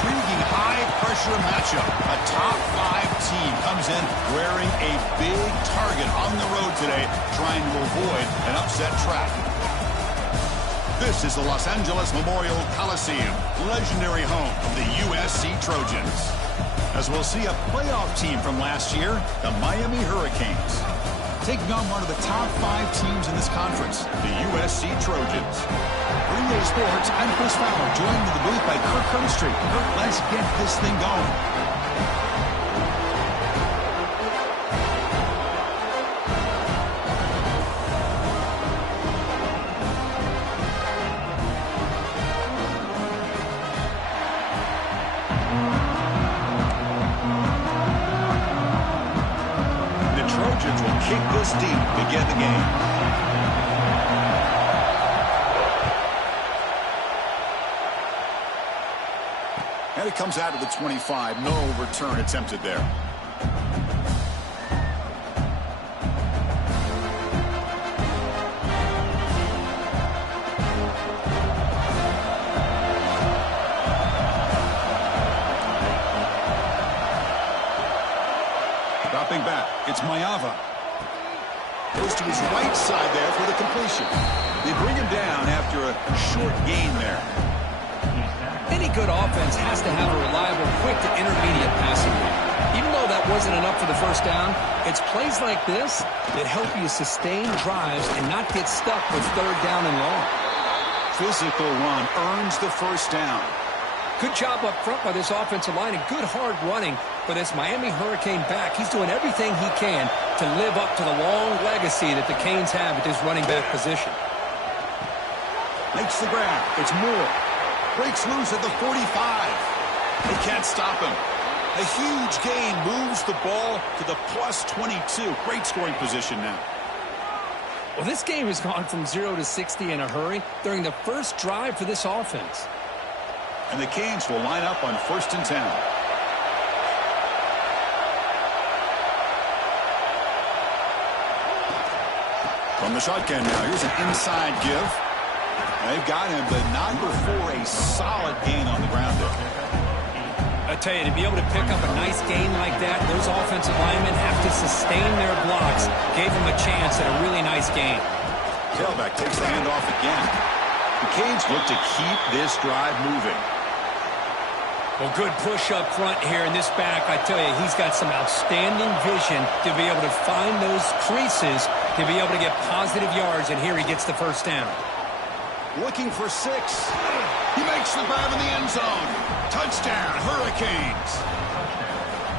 intriguing high-pressure matchup. A top-5 team comes in wearing a big target on the road today, trying to avoid an upset trap. This is the Los Angeles Memorial Coliseum, legendary home of the USC Trojans. As we'll see a playoff team from last year, the Miami Hurricanes, taking on one of the top 5 teams in this conference, the USC Trojans. 3A Sports, I'm Chris Fowler, joined in the booth by Kirk Herbstreit. Kirk, let's get this thing going. Kick this deep to begin the game. And it comes out of the 25. No return attempted there. Dropping back. It's Mayava. Goes to his right side there for the completion. They bring him down after a short gain there. Any good offense has to have a reliable, quick to intermediate passing game. Even though that wasn't enough for the first down, it's plays like this that help you sustain drives and not get stuck with third down and long. Physical run earns the first down. Good job up front by this offensive line and good hard running for this Miami Hurricane back. He's doing everything he can to live up to the long legacy that the Canes have at this running back position. Makes the grab. It's Moore. Breaks loose at the 45. They can't stop him. A huge gain moves the ball to the plus 22. Great scoring position now. Well, this game has gone from 0 to 60 in a hurry during the first drive for this offense. And the Canes will line up on 1st and 10. From the shotgun now, here's an inside give. They've got him, but not before a solid gain on the ground there. I tell you, to be able to pick up a nice gain like that, those offensive linemen have to sustain their blocks. Gave him a chance at a really nice gain. Tailback takes the handoff again. The Canes look to keep this drive moving. Well, good push up front here in this back. I tell you, he's got some outstanding vision to be able to find those creases, to be able to get positive yards, and here he gets the first down. Looking for 6. He makes the grab in the end zone. Touchdown, Hurricanes.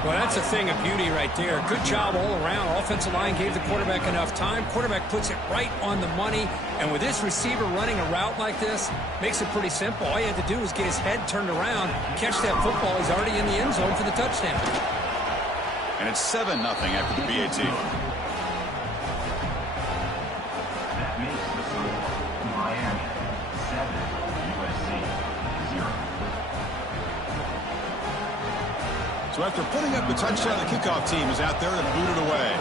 Well, that's a thing of beauty right there. Good job all around. Offensive line gave the quarterback enough time. Quarterback puts it right on the money. And with this receiver running a route like this, makes it pretty simple. All you had to do was get his head turned around, catch that football. He's already in the end zone for the touchdown. And it's 7-0 after the BAT. That makes the score Miami 7, USC 0. So after putting up the touchdown, the kickoff team is out there to boot it away.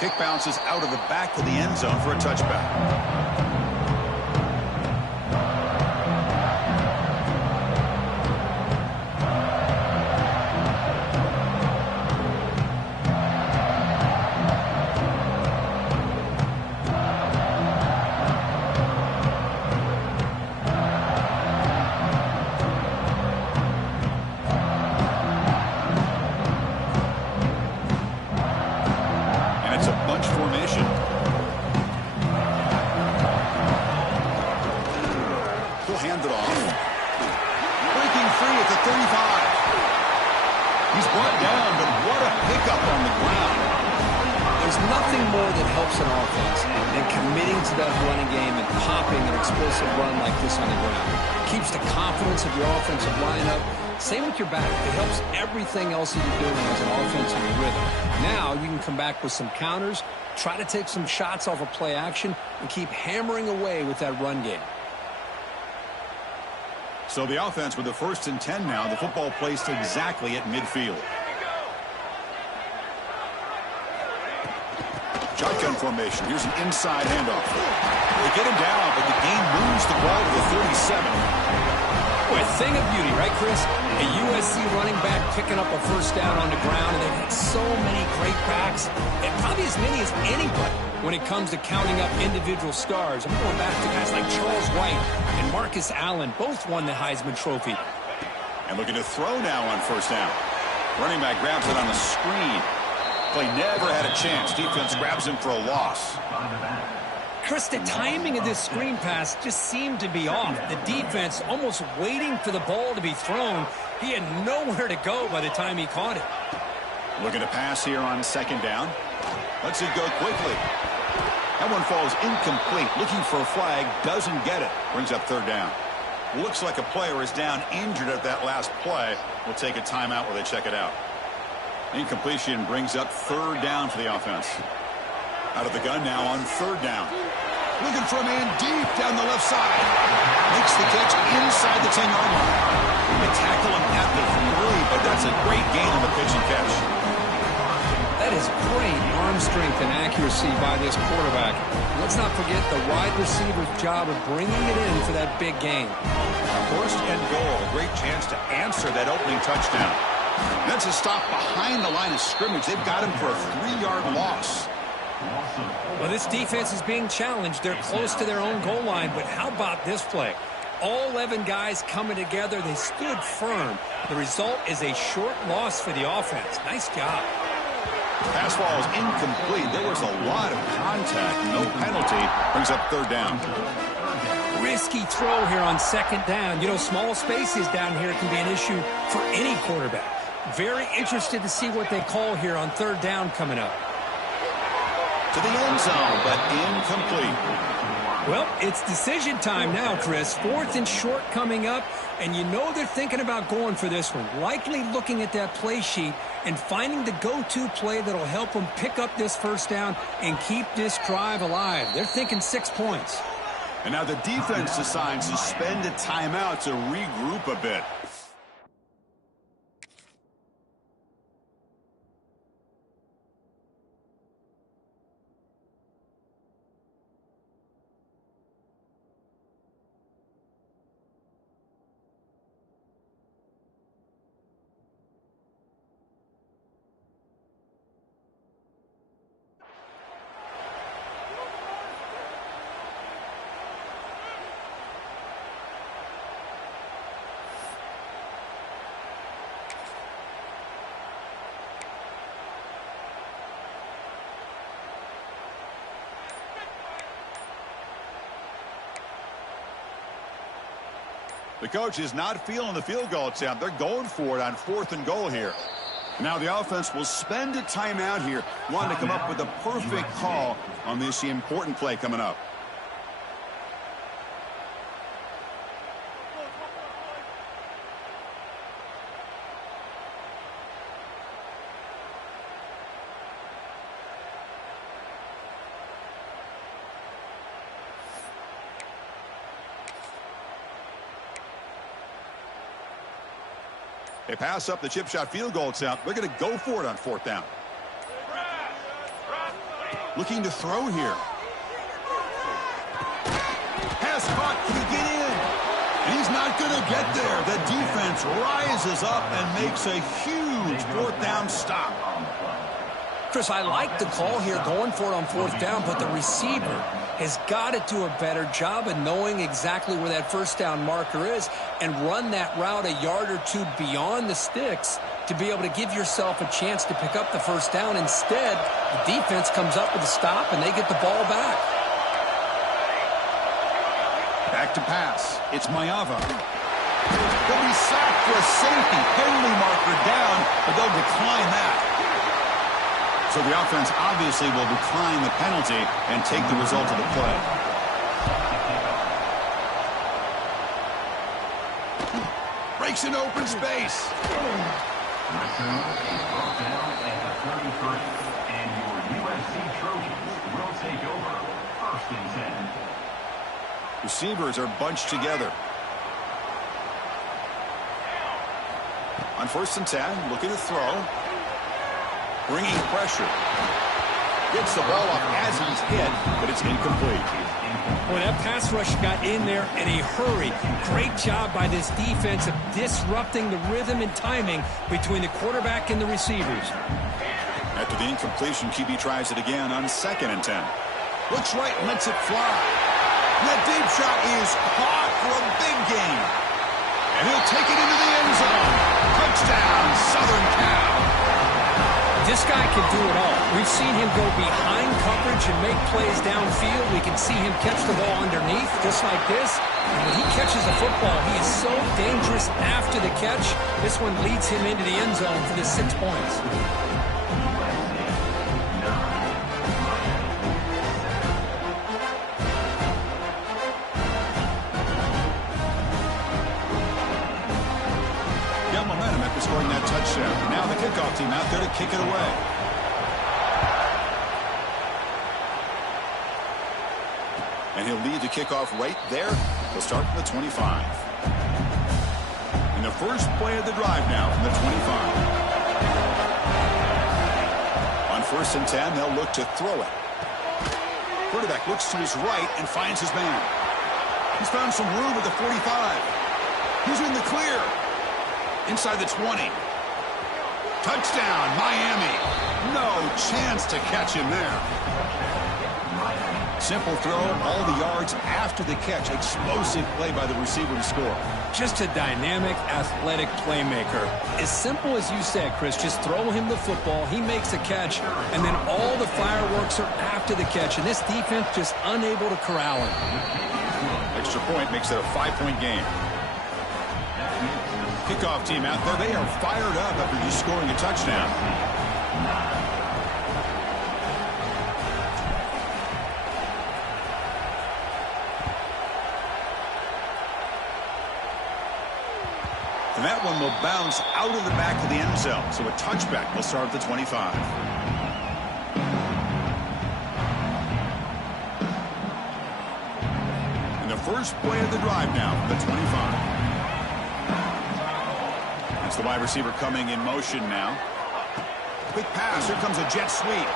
Kick bounces out of the back of the end zone for a touchback. Hand it off. Breaking free at the 35. He's brought down, but what a pickup on the ground. There's nothing more that helps an offense than committing to that running game and popping an explosive run like this on the ground. Keeps the confidence of your offensive lineup. Same with your back. It helps everything else that you're doing as an offensive rhythm. Now you can come back with some counters, try to take some shots off of play action, and keep hammering away with that run game. So the offense with the 1st and 10 now. The football placed exactly at midfield. Shotgun formation. Here's an inside handoff. They get him down, but the game moves the ball to the 37. Boy, a thing of beauty, right, Chris? A USC running back picking up a first down on the ground, and they've had so many great backs, and probably as many as anybody when it comes to counting up individual stars. I'm going back to guys like Charles White and Marcus Allen. Both won the Heisman Trophy. And looking to throw now on first down. Running back grabs it on the screen. Play never had a chance. Defense grabs him for a loss. Chris, the timing of this screen pass just seemed to be off. The defense almost waiting for the ball to be thrown. He had nowhere to go by the time he caught it. Looking to pass here on second down. Lets it go quickly. That one falls incomplete. Looking for a flag. Doesn't get it. Brings up third down. Looks like a player is down injured at that last play. We'll take a timeout while they check it out. Incompletion brings up third down for the offense. Out of the gun now on third down. Looking for a man deep down the left side. Makes the catch inside the 10-yard line. They tackle him at the 3, but that's a great gain on the pitch and catch. That is great arm strength and accuracy by this quarterback. Let's not forget the wide receiver's job of bringing it in for that big gain. First and goal. A great chance to answer that opening touchdown. That's a stop behind the line of scrimmage. They've got him for a 3-yard loss. Well, this defense is being challenged. They're close to their own goal line, but how about this play? All 11 guys coming together. They stood firm. The result is a short loss for the offense. Nice job. Pass ball is incomplete. There was a lot of contact. No penalty. Brings up third down. Risky throw here on second down. You know, small spaces down here can be an issue for any quarterback. Very interested to see what they call here on third down coming up. To the end zone, but incomplete. Well, it's decision time now, Chris. Fourth and short coming up, and you know they're thinking about going for this one. Likely looking at that play sheet and finding the go-to play that'll help them pick up this first down and keep this drive alive. They're thinking 6 points. And now the defense decides to spend a timeout to regroup a bit. The coach is not feeling the field goal attempt. They're going for it on fourth and goal here. Now the offense will spend a timeout here, wanting to come up with a perfect call on this important play coming up. They pass up the chip shot field goal attempt. They're going to go for it on fourth down. Looking to throw here. Pass caught. Can he get in? And he's not going to get there. The defense rises up and makes a huge fourth down stop. Chris, I like the call here going for it on fourth down, but the receiver has got to do a better job of knowing exactly where that first down marker is and run that route a yard or two beyond the sticks to be able to give yourself a chance to pick up the first down. Instead, the defense comes up with a stop and they get the ball back. Back to pass. It's Mayava. They'll be sacked for a safety. Penalty marker down, but they'll decline that. So the offense obviously will decline the penalty and take the result of the play. Breaks an open space. And your USC Trojans will take over first and 10. Receivers are bunched together. On first and 10, looking to throw. Bringing pressure. Gets the ball off as he's hit, but it's incomplete. Boy, that pass rush got in there in a hurry. Great job by this defense of disrupting the rhythm and timing between the quarterback and the receivers. After the incompletion, QB tries it again on 2nd and 10. Looks right and lets it fly. That deep shot is caught for a big gain. And he'll take it into the end zone. Touchdown, Southern Cal. This guy can do it all. We've seen him go behind coverage and make plays downfield. We can see him catch the ball underneath, just like this. And when he catches the football, he is so dangerous after the catch. This one leads him into the end zone for the 6 points. Scoring that touchdown. Now the kickoff team out there to kick it away. And he'll lead the kickoff right there. He'll start from the 25. And the first play of the drive now from the 25. On 1st and 10, they'll look to throw it. Quarterback looks to his right and finds his man. He's found some room at the 45. He's in the clear. Inside the 20. Touchdown, Miami. No chance to catch him there. Simple throw, all the yards after the catch. Explosive play by the receiver to score. Just a dynamic, athletic playmaker. As simple as you said, Chris, just throw him the football, he makes a catch, and then all the fireworks are after the catch, and this defense just unable to corral him. Extra point makes it a 5-point game. Kickoff team out there. They are fired up after just scoring a touchdown. And that one will bounce out of the back of the end zone. So a touchback will start at the 25. And the first play of the drive now, the 25. It's the wide receiver coming in motion now. Quick pass. Here comes a jet sweep.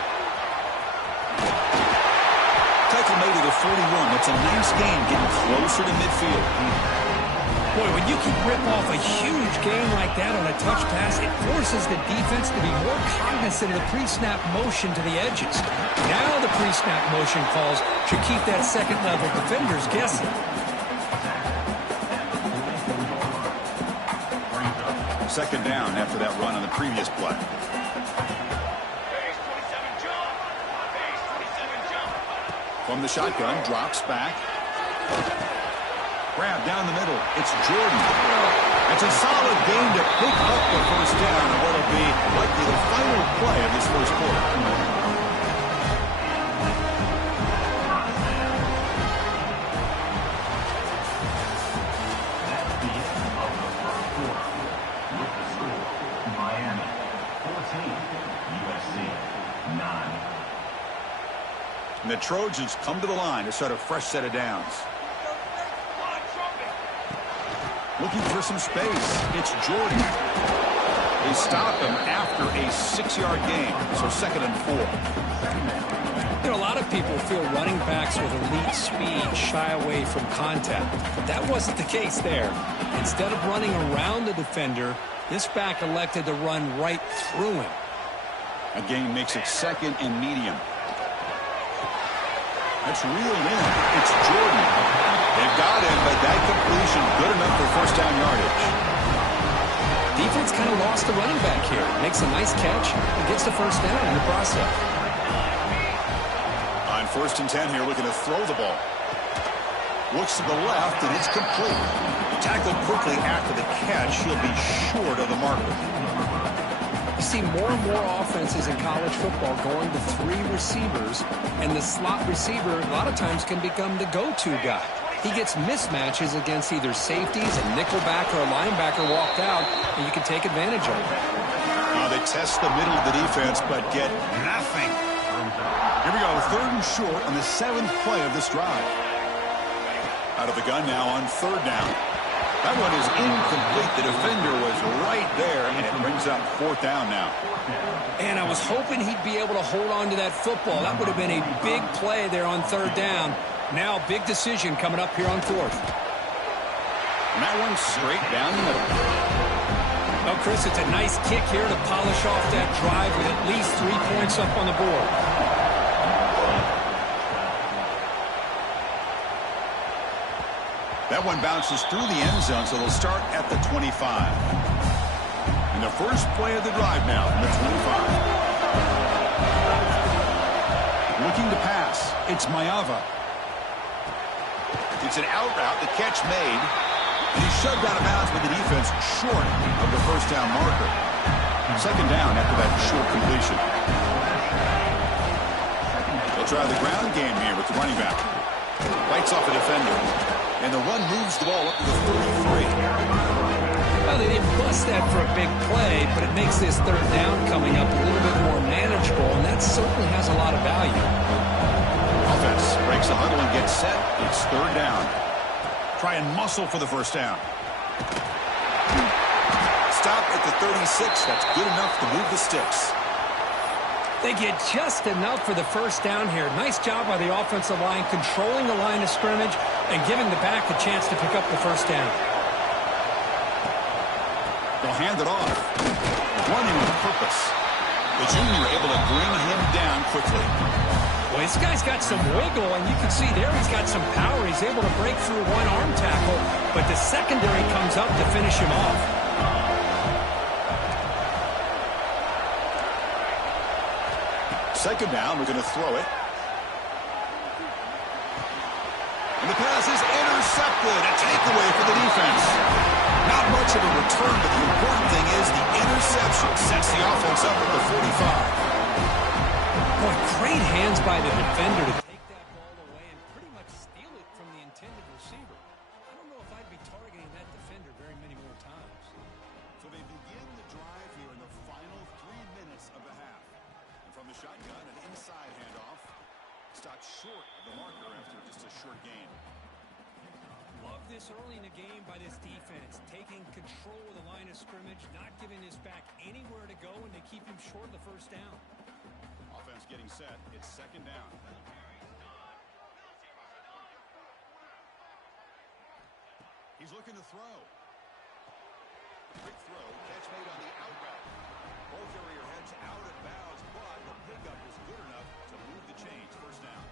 Tackle made at the 41. That's a nice gain, getting closer to midfield. Boy, when you can rip off a huge gain like that on a touch pass, it forces the defense to be more cognizant of the pre-snap motion to the edges. Now the pre-snap motion calls should keep that second-level defenders guessing. Second down after that run on the previous play. From the shotgun, drops back. Grab down the middle. It's Jordan. It's a solid gain to pick up the first down on what will be likely the final play of this first quarter. And the Trojans come to the line to start a fresh set of downs. Looking for some space. It's Jordan. They stop him after a 6-yard gain. So 2nd and 4. You know, a lot of people feel running backs with elite speed shy away from contact. But that wasn't the case there. Instead of running around the defender, this back elected to run right through him. A gain makes it 2nd and medium. That's reeled in. It's Jordan. They've got him, but that completion good enough for first down yardage. Defense kind of lost the running back here. Makes a nice catch and gets the first down in the process. On 1st and 10 here, looking to throw the ball. Looks to the left, and it's complete. Tackled quickly after the catch. He'll be short of the marker. You see more and more offenses in college football going to 3 receivers, and the slot receiver a lot of times can become the go-to guy. He gets mismatches against either safeties, a nickelback, or a linebacker walked out, and you can take advantage of it. They test the middle of the defense, but get nothing. Here we go, 3rd and short on the 7th play of this drive. Out of the gun now on 3rd down. That one is incomplete. The defender was right there, and it brings up 4th down now. And I was hoping he'd be able to hold on to that football. That would have been a big play there on 3rd down. Now, big decision coming up here on 4th. And that one's straight down the middle. Well, Chris, it's a nice kick here to polish off that drive with at least 3 points up on the board. That one bounces through the end zone, so they'll start at the 25. And the first play of the drive now from the 25. Looking to pass. It's Mayava. It's an out route. The catch made. And he's shoved out of bounds with the defense short of the 1st down marker. 2nd down after that short completion. They'll try the ground game here with the running back. Bites off a defender. And the run moves the ball up to the 33. Well, they didn't bust that for a big play, but it makes this 3rd down coming up a little bit more manageable, and that certainly has a lot of value. Offense breaks the huddle and gets set. It's 3rd down. Try and muscle for the 1st down. Stop at the 36. That's good enough to move the sticks. They get just enough for the 1st down here. Nice job by the offensive line, controlling the line of scrimmage and giving the back a chance to pick up the 1st down. They'll hand it off. Running with purpose. The junior able to bring him down quickly. Well, this guy's got some wiggle, and you can see there he's got some power. He's able to break through one arm tackle, but the secondary comes up to finish him off. 2nd down, we're going to throw it. And the pass is intercepted. A takeaway for the defense. Not much of a return, but the important thing is the interception sets the offense up at the 45. Boy, great hands by the defender to take that ball away and pretty much steal it from the intended receiver. I don't know if I'd be targeting that defender very many more times. So they begin the drive here in the final 3 minutes of the half. And from the shotgun, an inside handoff. Stopped short of the marker after just a short gain. Love this early in the game by this defense, taking control of the line of scrimmage, not giving this back anywhere to go, and they keep him short of the 1st down. Offense getting set. It's 2nd down. He's looking to throw. Quick throw. Catch made on the out route. Ball carrier heads out of bounds, but the pickup is good enough to move the chains. 1st down.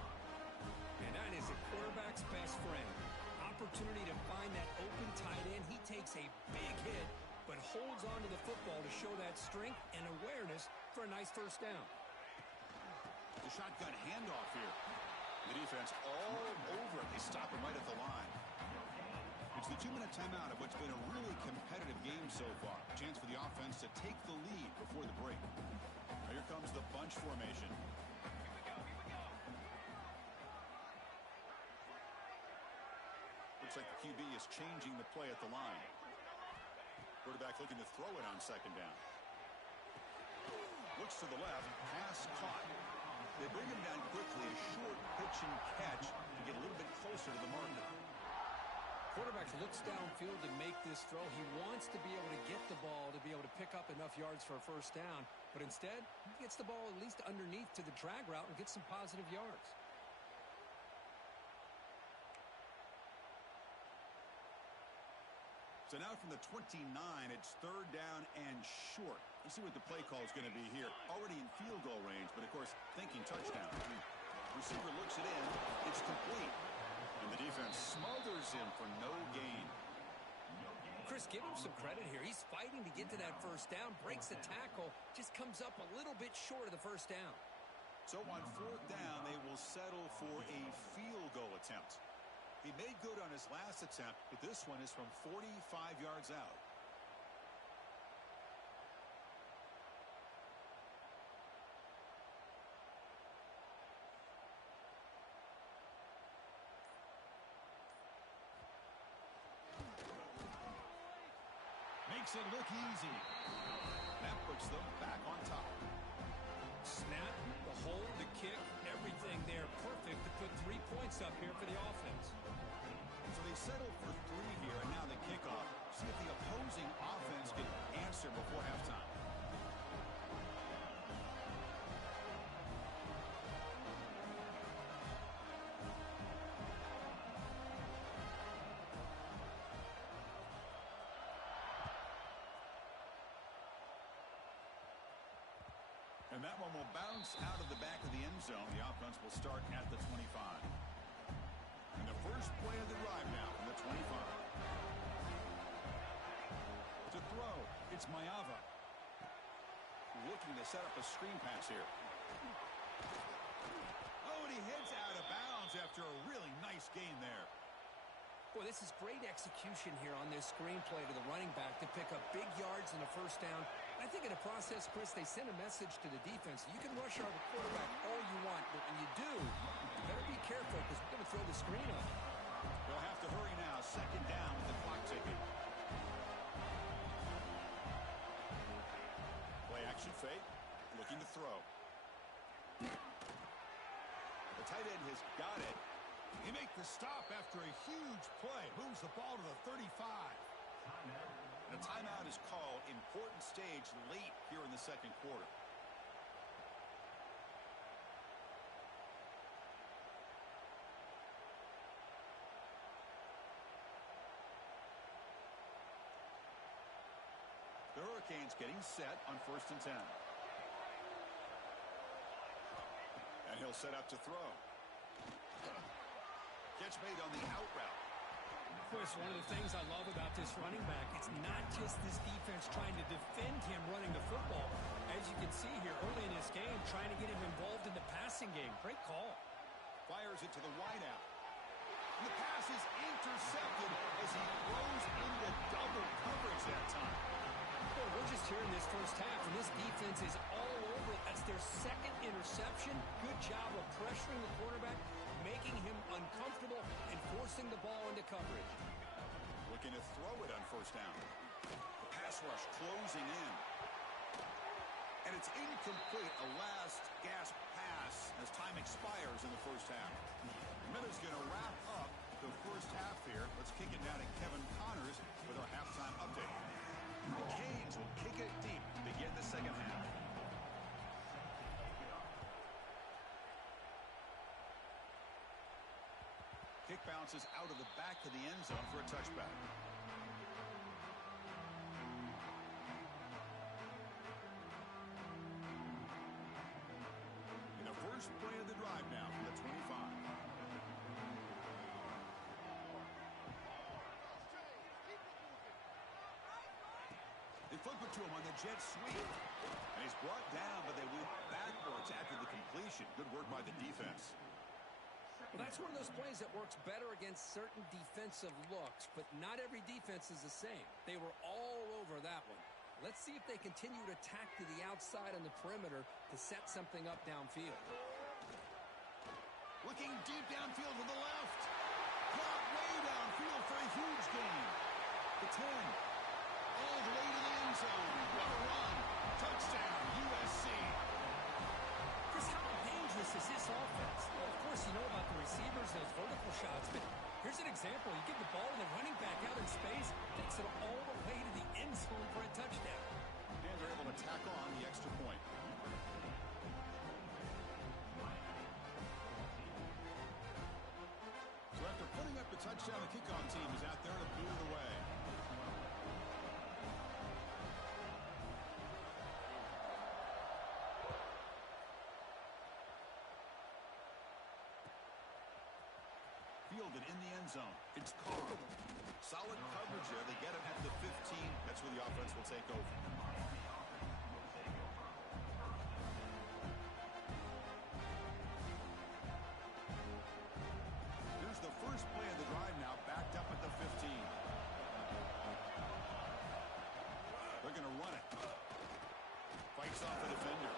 And that is a quarterback's best friend. Opportunity to find that open tight end. He takes a big hit, but holds on to the football to show that strength and awareness for a nice 1st down. The shotgun handoff here. The defense all over it. They stop him right at the line. It's the 2-minute timeout of what's been a really competitive game so far. Chance for the offense to take the lead before the break. Now here comes the bunch formation. Looks like the QB is changing the play at the line. Quarterback looking to throw it on 2nd down. Looks to the left. Pass caught. They bring him down quickly. A short pitch and catch to get a little bit closer to the marker. Quarterback looks downfield to make this throw. He wants to be able to get the ball to be able to pick up enough yards for a 1st down. But instead, he gets the ball at least underneath to the drag route and gets some positive yards. So now from the 29, it's 3rd down and short. Let's see what the play call is going to be here. Already in field goal range, but of course, thinking touchdown. Receiver looks it in. It's complete. And the defense smothers him for no gain. Chris, give him some credit here. He's fighting to get to that 1st down, breaks the tackle, just comes up a little bit short of the 1st down. So on 4th down, they will settle for a field goal attempt. He made good on his last attempt, but this one is from 45 yards out. Makes it look easy. That puts them back on top. Snap, the hold, the kick, everything there perfect to put 3 points up here for the offense. So they settle for 3 here, and now the kickoff. And that one will bounce out of the back of the end zone. The offense will start at the 25. And the first play of the drive now from the 25. To throw, it's Mayava. Looking to set up a screen pass here. Oh, and he heads out of bounds after a really nice gain there. Boy, this is great execution here on this screenplay to the running back to pick up big yards and a first down. I think in the process, Chris, they send a message to the defense. You can rush our quarterback all you want, but when you do, you better be careful because we're going to throw the screen up. They'll have to hurry now. Second down with the clock ticking. Play action fake. Looking to throw. The tight end has got it. He makes the stop after a huge play. Moves the ball to the 35. And a timeout is called. Important stage late here in the second quarter. The Hurricanes getting set on 1st and 10. And he'll set up to throw. Catch made on the out route. Chris, one of the things I love about this running back, it's not just this defense trying to defend him running the football. As you can see here early in this game, trying to get him involved in the passing game. Great call. Fires it to the wide out. And the pass is intercepted as he throws into double coverage that time. Boy, we're just here in this first half, and this defense is all over it. That's their second interception. Good job of pressuring the quarterback, making him uncomfortable, and forcing the ball into coverage. Looking to throw it on 1st down. The pass rush closing in. And it's incomplete, a last gasp pass as time expires in the first half. Miller's going to wrap up the first half here. Let's kick it down to Kevin Connors with our halftime update. The Canes will kick it deep to begin the second half. Kick bounces out of the back of the end zone for a touchback. In the first play of the drive now from the 25. They flip it to him on the jet sweep. And he's brought down, but they went backwards after the completion. Good work by the defense. Well, that's one of those plays that works better against certain defensive looks, but not every defense is the same. They were all over that one. Let's see if they continue to tack to the outside on the perimeter to set something up downfield. Looking deep downfield to the left. Caught way downfield for a huge gain. The 10. All the way to the end zone. What a run. Touchdown, USC. Chris, how dangerous is this offense? Well, of course, you know about the receivers, those vertical shots, but here's an example. You get the ball to the running back out in space, takes it all the way to the end zone for a touchdown. And they're able to tack on the extra point. So after putting up the touchdown, the kickoff team is out there to boot it away. Fielded in the end zone. It's Carl. Solid coverage there. They get him at the 15. That's where the offense will take over. Here's the first play of the drive now, backed up at the 15. They're going to run it. Fights off the defender.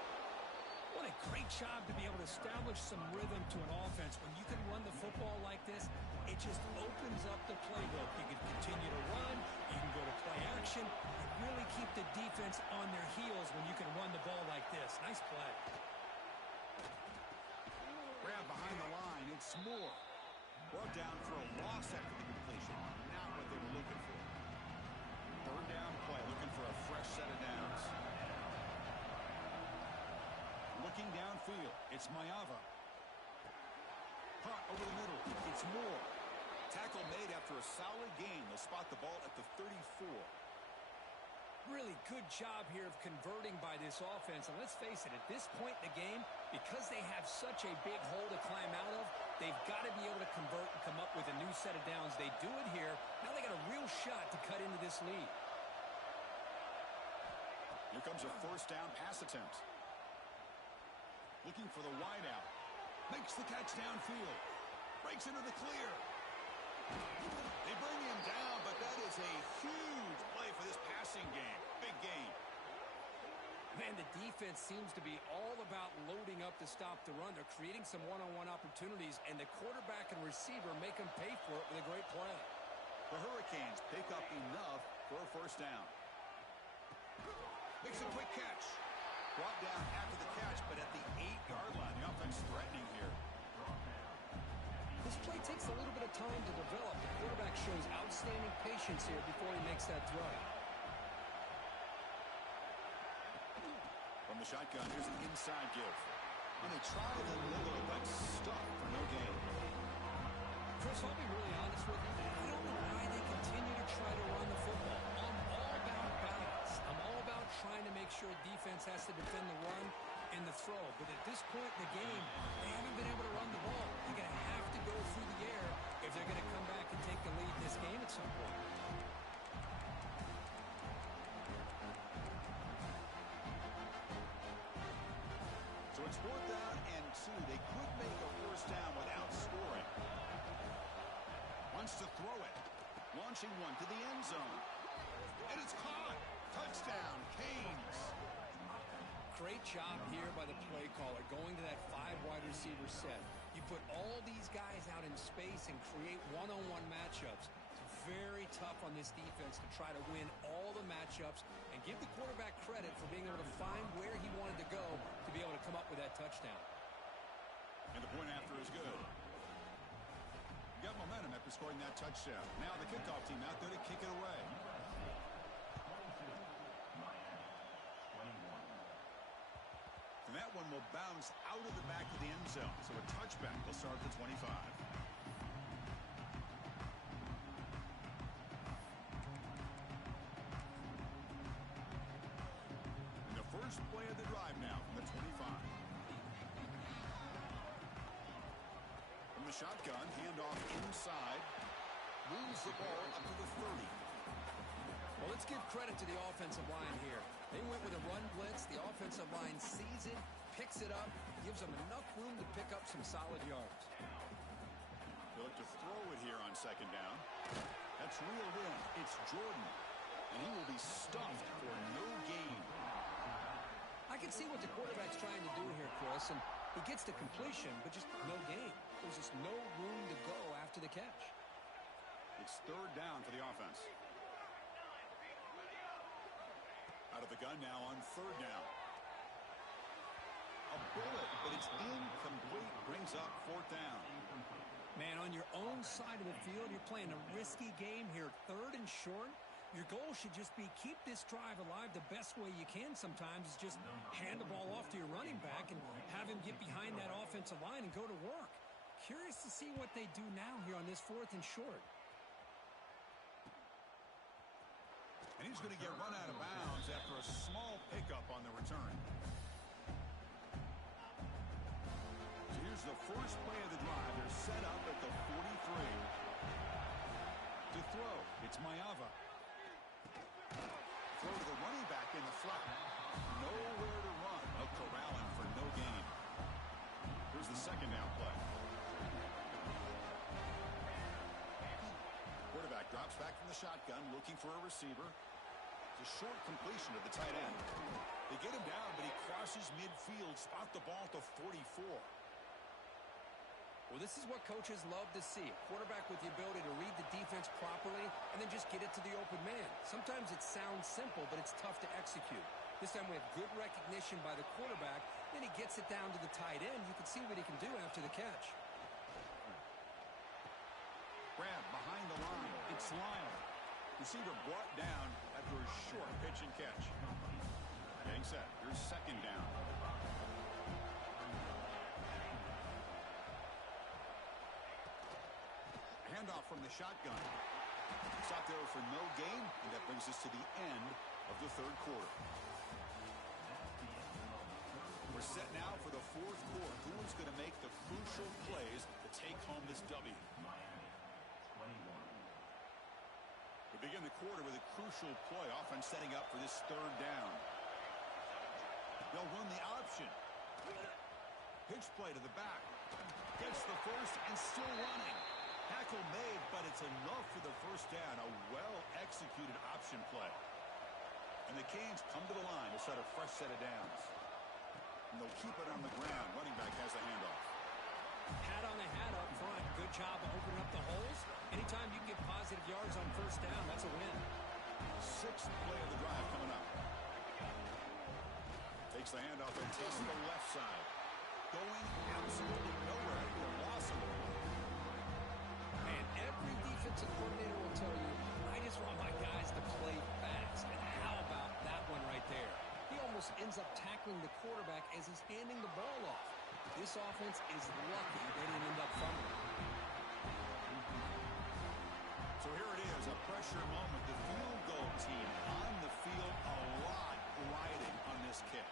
What a great job to be able to establish some rhythm to an offense. When you can run the football like this, it just opens up the playbook. You can continue to run. You can go to play action. You really keep the defense on their heels when you can run the ball like this. Nice play. Grab behind the line. It's Moore. Brought down for a loss after the completion. Not what they were looking for. Third down play. Looking for a fresh set of downs. Looking downfield, it's Mayava. Hot over the middle, it's Moore. Tackle made after a solid gain. They'll spot the ball at the 34. Really good job here of converting by this offense. And let's face it, at this point in the game, because they have such a big hole to climb out of, they've got to be able to convert and come up with a new set of downs. They do it here. Now they got a real shot to cut into this lead. Here comes a first down pass attempt. Looking for the wide out. Makes the catch downfield. Breaks into the clear. They bring him down, but that is a huge play for this passing game. Big game. Man, the defense seems to be all about loading up to stop the run. They're creating some one-on-one opportunities, and the quarterback and receiver make them pay for it with a great play. The Hurricanes pick up enough for a first down. Makes a quick catch. Brought down after the catch, but at the 8-yard line. The offense threatening here. This play takes a little bit of time to develop. The quarterback shows outstanding patience here before he makes that throw. From the shotgun, here's an inside give. And they try the middle, but stuck for no gain. Chris, I'll be really honest with you. I don't know why they continue to try to run the football. I'm all about balance. I'm all about trying to make sure defense has to defend the run and the throw. But at this point in the game, they haven't been able to run the ball. They're going to have to go through the air if they're going to come back and take the lead in this game at some point. So it's 4th down and 2. They could make a first down without scoring. Wants to throw it. Launching one to the end zone. And it's caught. Touchdown, Canes. Great job here by the play caller, going to that 5 wide receiver set. You put all these guys out in space and create one-on-one matchups. It's very tough on this defense to try to win all the matchups and give the quarterback credit for being able to find where he wanted to go to be able to come up with that touchdown. And the point after is good. Got momentum after scoring that touchdown. Now the kickoff team out there to kick it away. And that one will bounce out of the back of the end zone. So a touchback will start at the 25. And the first play of the drive now from the 25. From the shotgun, handoff inside. Moves the ball up to the 30. Well, let's give credit to the offensive line here. They went with a run blitz. The offensive line sees it, picks it up, gives them enough room to pick up some solid yards. They look to throw it here on second down. That's reeled in. It's Jordan. And he will be stuffed for no gain. I can see what the quarterback's trying to do here, Chris, and he gets the completion, but just no gain. There's just no room to go after the catch. It's 3rd down for the offense. Out of the gun now on 3rd down. A bullet, but it's incomplete. Brings up 4th down. Man, on your own side of the field, you're playing a risky game here. 3rd and short. Your goal should just be keep this drive alive the best way you can sometimes is just hand the ball off to your running back and have him get behind that offensive line and go to work. Curious to see what they do now here on this 4th and short. And he's going to get run out of bounds after a small pickup on the return. So here's the first play of the drive. They're set up at the 43. To throw, it's Mayava. Throw to the running back in the flat. Nowhere to run. No corralling for no gain. Here's the second down play. Quarterback drops back from the shotgun, looking for a receiver. It's a short completion to the tight end. They get him down, but he crosses midfield, spot the ball at the 44. Well, this is what coaches love to see. A quarterback with the ability to read the defense properly and then just get it to the open man. Sometimes it sounds simple, but it's tough to execute. This time we have good recognition by the quarterback. Then he gets it down to the tight end. You can see what he can do after the catch. Grab behind the line. It's Lyle. Receiver brought down after a short pitch and catch. Getting set. Here's second down. Handoff from the shotgun. Stop there for no gain, and that brings us to the end of the third quarter. We're set now for the fourth quarter. Who's going to make the crucial plays to take home this W? We begin the quarter with a crucial play. Offense setting up for this third down. They'll run the option. Pitch play to the back. Gets the first and still running. Tackle made, but it's enough for the first down. A well-executed option play. And the Canes come to the line to set a fresh set of downs. And they'll keep it on the ground. Running back has the handoff. Hat on a hat up front. Good job of opening up the holes. Anytime you get positive yards on first down, that's a win. Sixth play of the drive coming up. Takes the handoff and takes the left side. Going absolutely nowhere. A loss of it. And every defensive coordinator will tell you, I just want my guys to play fast. And how about that one right there? He almost ends up tackling the quarterback as he's handing the ball off. This offense is lucky they didn't end up fumbling. So here it is, a pressure moment. The field goal team on the field, a lot riding on this kick.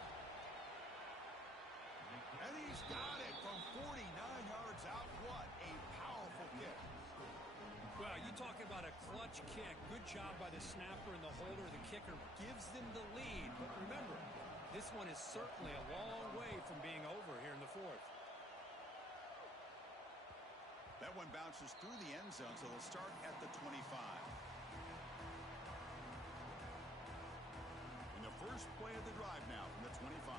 And he's got it from 49 yards out. What a powerful kick. Well, you talk about a clutch kick. Good job by the snapper and the holder. The kicker gives them the lead. But remember, this one is certainly a long way from being over here in the fourth. That one bounces through the end zone, so they'll start at the 25. In the first play of the drive now from the 25.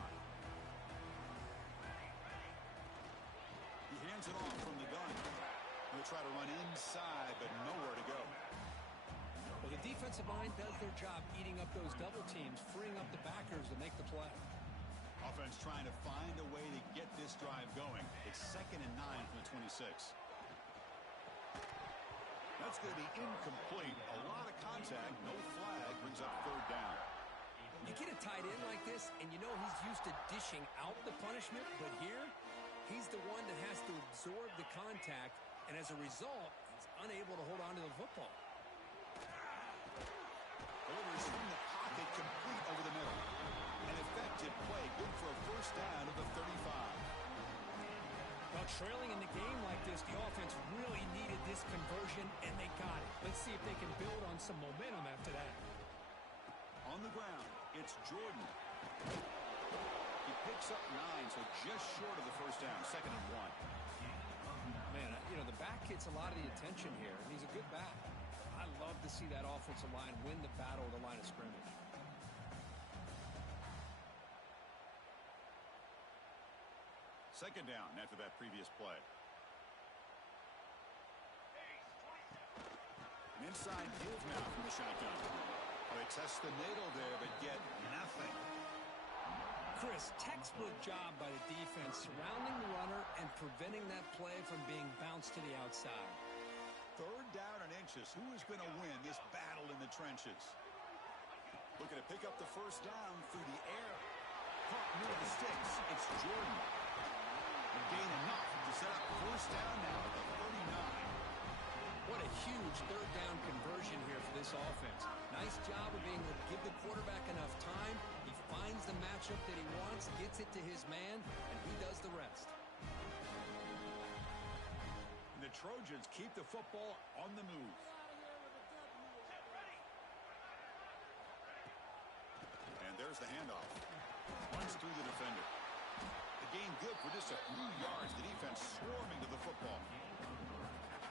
He hands it off from the gun. They'll try to run inside, but nowhere to go. Well, the defensive line does their job eating up those double teams, freeing up the backers to make the play. Offense trying to find a way to get this drive going. It's 2nd and 9 from the 26. That's going to be incomplete. A lot of contact. No flag. Brings up third down. You get a tight end like this, and you know he's used to dishing out the punishment, but here, he's the one that has to absorb the contact, and as a result, he's unable to hold on to the football. Delivers from the pocket, complete over the middle. An effective play, good for a first down of the 35. Well, trailing in the game like this, the offense really needed this conversion, and they got it. Let's see if they can build on some momentum after that. On the ground, it's Jordan. He picks up 9, so just short of the first down, 2nd and 1. Man, you know, the back gets a lot of the attention here, and he's a good back. I love to see that offensive line win the battle of the line of scrimmage. Second down after that previous play. An inside give now from the shotgun. They test the nail there, but get nothing. Chris, textbook job by the defense surrounding the runner and preventing that play from being bounced to the outside. Third down and inches. Who is going to win this battle in the trenches? Looking to pick up the first down through the air. Caught near the sticks. It's Jordan. And gain enough to set up first down now at the 39. What a huge third down conversion here for this offense. Nice job of being able to give the quarterback enough time. He finds the matchup that he wants, gets it to his man, and he does the rest. And the Trojans keep the football on the move. And there's the handoff. Runs through the defender. The gain good for just a few yards. The defense swarming to the football.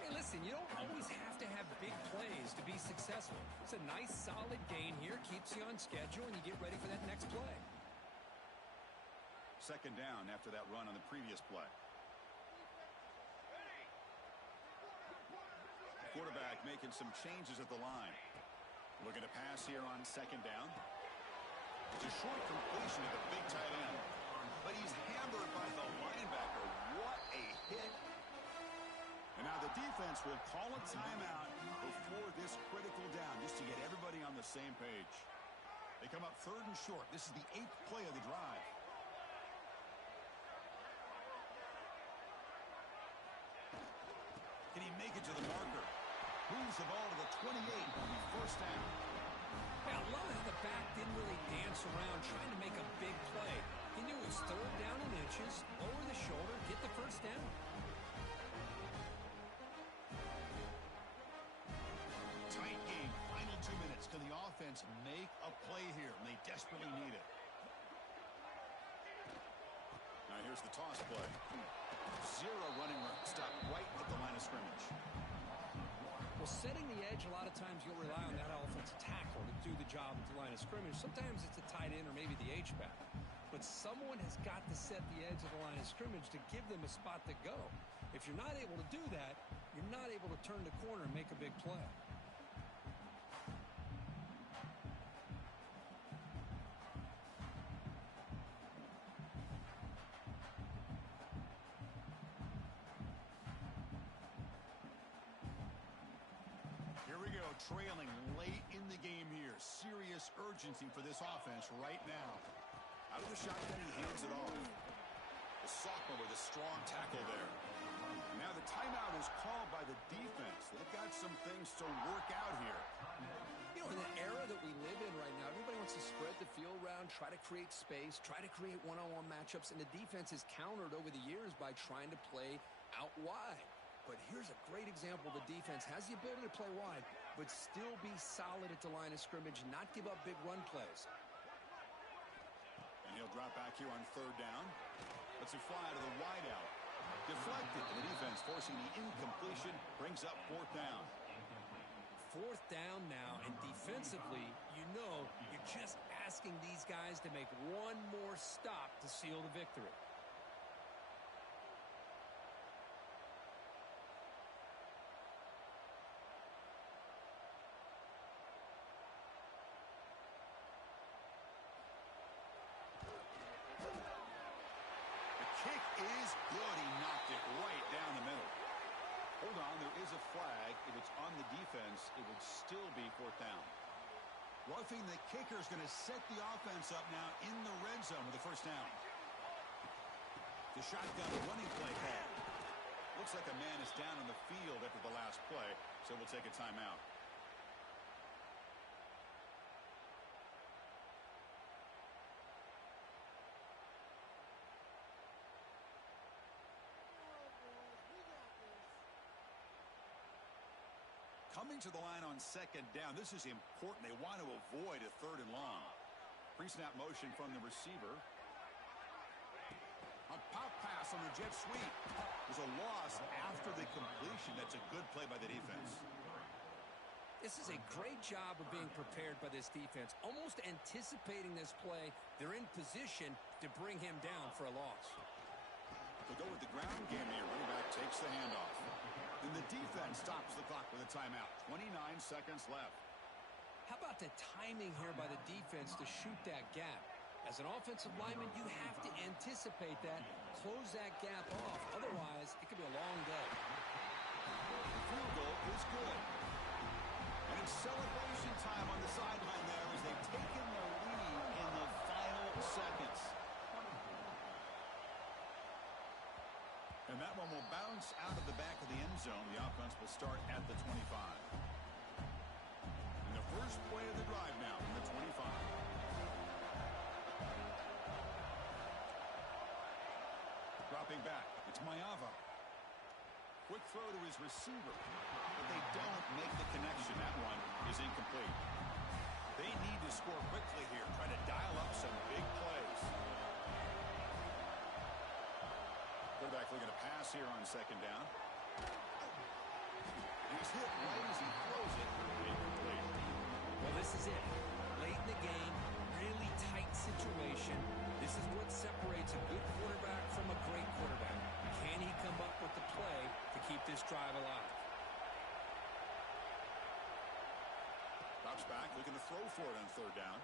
Hey, listen, you don't always have to have big plays to be successful. It's a nice, solid gain here. Keeps you on schedule, and you get ready for that next play. Second down after that run on the previous play. Quarterback making some changes at the line. Looking to pass here on second down. It's a short completion to the big tight end. But he's hammered by the linebacker. What a hit. And now the defense will call a timeout before this critical down, just to get everybody on the same page. They come up third and short. This is the 8th play of the drive. Can he make it to the marker? Moves the ball to the 28 on the first down. Yeah, I love how the back didn't really dance around trying to make a big play. He knew it was third down in inches, lower the shoulder, get the first down. Tight game, final 2 minutes. Can the offense make a play here? And they desperately need it. Now here's the toss play. Zero running room. Stop right at the line of scrimmage. Well, setting the edge, a lot of times you'll rely on that offensive tackle to do the job at the line of scrimmage. Sometimes it's a tight end or maybe the H-back. But someone has got to set the edge of the line of scrimmage to give them a spot to go. If you're not able to do that, you're not able to turn the corner and make a big play. Here we go, trailing late in the game here. Serious urgency for this offense right now. Out of the shotgun, he hands it off. The sophomore with a strong tackle there. Now the timeout is called by the defense. They've got some things to work out here. You know, in the era that we live in right now, everybody wants to spread the field around, try to create space, try to create one-on-one matchups, and the defense is countered over the years by trying to play out wide. But here's a great example. The defense has the ability to play wide, but still be solid at the line of scrimmage, not give up big run plays. And he'll drop back here on third down. Lets it fly to the wideout. Deflected. The defense forcing the incompletion. Brings up fourth down. Fourth down now, and defensively, you know, you're just asking these guys to make one more stop to seal the victory. Kick is good. He knocked it right down the middle. Hold on, there is a flag. If it's on the defense, it would still be fourth down. Roughing the kicker is going to set the offense up now in the red zone with the first down. The shotgun running play call. Looks like a man is down on the field after the last play, so we'll take a timeout. Coming to the line on second down. This is important. They want to avoid a third and long. Pre-snap motion from the receiver. A pop pass on the jet sweep. There's a loss after the completion. That's a good play by the defense. This is a great job of being prepared by this defense. Almost anticipating this play. They're in position to bring him down for a loss. They'll go with the ground game here. Running back takes the handoff. And the defense stops the clock with a timeout. 29 seconds left. How about the timing here by the defense to shoot that gap? As an offensive lineman, you have to anticipate that, close that gap off. Otherwise, it could be a long day. The field goal is good. And it's celebration time on the sideline there as they've taken the lead in the final seconds. And that one will bounce out of the back of the end zone. The offense will start at the 25. And the first play of the drive now from the 25. Dropping back. It's Mayava. Quick throw to his receiver. But they don't make the connection. That one is incomplete. They need to score quickly here. Trying to dial up some big plays. Quarterback looking to pass here on second down. He's hit right as he throws it. Incomplete. Well, this is it. Late in the game, really tight situation. This is what separates a good quarterback from a great quarterback. Can he come up with the play to keep this drive alive? Drops back, looking to throw for it on third down.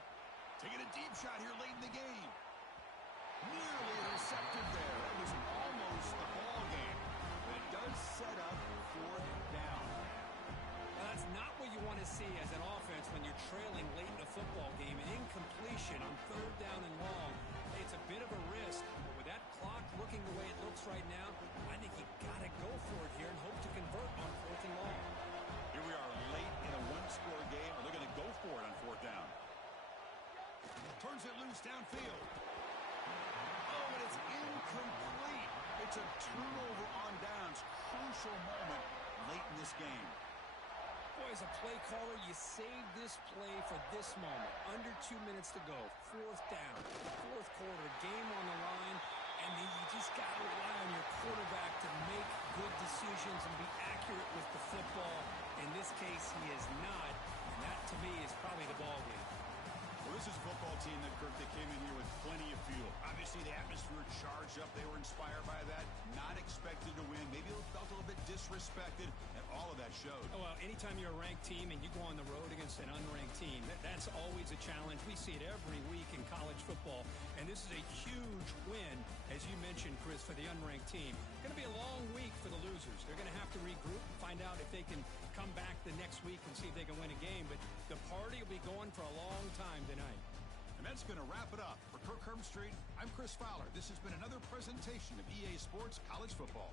Taking a deep shot here late in the game. Nearly intercepted there. That was almost the ball game. But it does set up fourth down. Well, that's not what you want to see as an offense when you're trailing late in a football game. An incompletion on third down and long. It's a bit of a risk. But with that clock looking the way it looks right now, I think you got to go for it here and hope to convert on fourth and long. Here we are late in a one-score game, and they're going to go for it on fourth down. downfield. Oh, and it's incomplete. It's a turnover on downs. Crucial moment late in this game. Boy, as a play caller, you save this play for this moment. Under 2 minutes to go. Fourth down. Fourth quarter. Game on the line. And then you just got to rely on your quarterback to make good decisions and be accurate with the football. In this case, he is not. And that, to me, is probably the ball game. Well, this is a football team that, Kirk, that came in here with plenty of fuel. Obviously, the atmosphere charged up. They were inspired by that. Not expected to win. Maybe they felt a little bit disrespected, and all of that showed. Oh, well, anytime you're a ranked team and you go on the road against an unranked team, that's always a challenge. We see it every week in college football, and this is a huge win, as you mentioned, Chris, for the unranked team. It's going to be a long week for the losers. They're going to have to regroup and find out if they can come back the next week and see if they can win a game. But the party will be going for a long time tonight. And that's going to wrap it up. For Kirk Herbstreit, I'm Chris Fowler. This has been another presentation of EA Sports College Football.